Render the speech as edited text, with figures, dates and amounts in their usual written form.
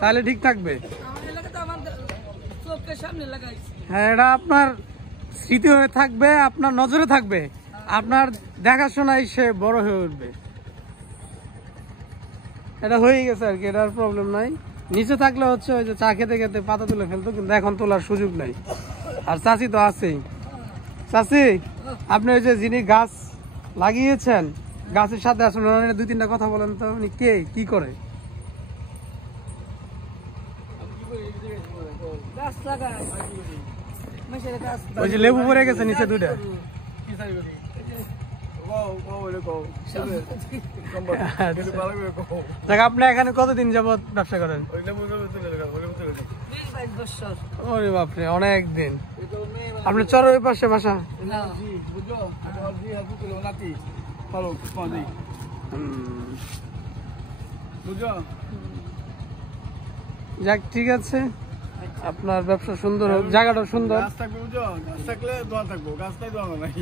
তাহলে ঠিক থাকবে। হ্যাঁ, এটা আপনার স্মৃতি হয়ে থাকবে, আপনার নজরে থাকবে, আপনার দেখাশোনায় সে বড় হয়ে উঠবে। এটা হয়ে গেছে আর কি, এটার প্রবলেম নাই। নিচে থাকলে হচ্ছে ওই যে চা খেতে খেতে পাতা তুলে ফেলতো, কিন্তু এখন তোলার সুযোগ নাই। আর চাচি তো আছেই। চাচি, আপনি ওই যে যিনি গাছ লাগিয়েছেন, গাছের সাথে আসলে দুই তিনটা কথা বলেন তো, উনি কে, কি করে? ওই যে লেবু পড়ে গেছে নিচে দুইটা। আপনি এখানে কতদিন যাবত ব্যবসা করেন? ওরে বাপরে, অনেক দিন। আপনি চরের পাশে বাসা? যাক, ঠিক আছে, আপনার ব্যবসা সুন্দর হোক, জায়গাটা সুন্দর। গাছ থাকবে, বুঝো, গাছ থাকলে দোয়া থাকবো, গাছ নাই দোয়া নাই।